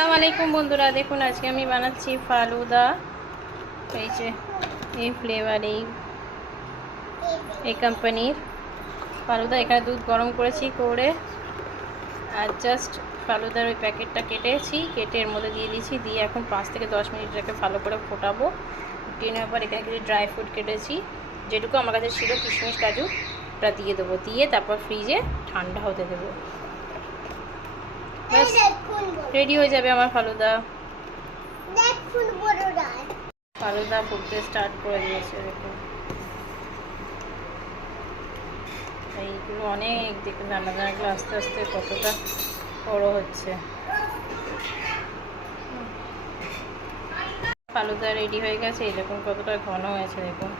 আসসালামু আলাইকুম বন্ধুরা, দেখুন আজকে আমি বানাচ্ছি ফালুদা। এই যে এই ফ্লেভার, এই কোম্পানির ফালুদা। এখানে দুধ গরম করেছি করে আর জাস্ট ফালুদার ওই প্যাকেটটা কেটে এর মধ্যে দিয়ে দিয়েছি। দিয়ে এখন 5 থেকে 10 মিনিট রেখে ভালো করে ফোটাবো। ফুটিয়ে নেওয়ার পর এখানে কিছু ড্রাই ফ্রুট কেটেছি, যেটুকু আমার কাছে ছিল, কিশমিশ কাজু, ওটা দিয়ে দেবো। দিয়ে তারপর ফ্রিজে ঠান্ডা হতে দেবো। রেডি হয়ে যাবে আমার ফালুদা। ফালুদা ফুটতে স্টার্ট করে দিয়েছে, দেখুন। এইগুলো অনেক, দেখুন দানাগুলো আস্তে আস্তে কতটা বড় হচ্ছে। ফালুদা রেডি হয়ে গেছে, এই দেখুন কতটা ঘন হয়েছে, দেখুন।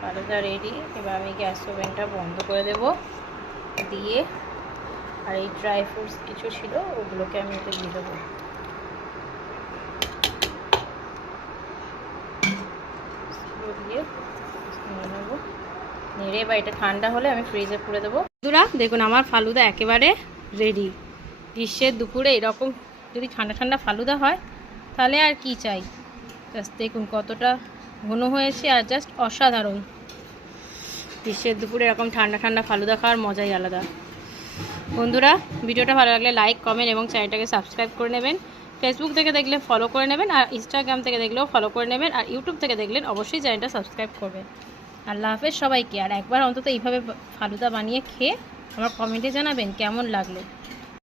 ফালুদা রেডি। এবার আমি গ্যাস ওভেনটা বন্ধ করে দেব। দিয়ে আর এই ড্রাই ফ্রুটস কিছু ছিল, ওগুলোকে আমি ওকে দিয়ে দেবো। দিয়ে নিয়ে নেবো, নেড়ে বা এটা ঠান্ডা হলে আমি ফ্রিজে পুরে দেবো। বন্ধুরা দেখুন আমার ফালুদা একেবারে রেডি। গ্রীষ্মের দুপুরে এরকম যদি ঠান্ডা ঠান্ডা ফালুদা হয় তাহলে আর কি চাই। জাস্ট দেখুন কতটা ঘন হয়েছে আর জাস্ট অসাধারণ। গ্রীষ্মের দুপুরে এরকম ঠান্ডা ঠান্ডা ফালুদা খাওয়ার মজাই আলাদা। বন্ধুরা ভিডিওটা ভালো লাগলে লাইক, কমেন্ট এবং চ্যানেলটাকে সাবস্ক্রাইব করে নেবেন। ফেসবুক থেকে দেখলে ফলো করে নেবেন, আর ইনস্টাগ্রাম থেকে দেখলেও ফলো করে নেবেন, আর ইউটিউব থেকে দেখলেন অবশ্যই চ্যানেলটা সাবস্ক্রাইব করবেন। আল্লাহ হাফেজ সবাইকে। আর একবার অন্তত এইভাবে ফালুদা বানিয়ে খেয়ে আমার কমেন্টে জানাবেন কেমন লাগলো।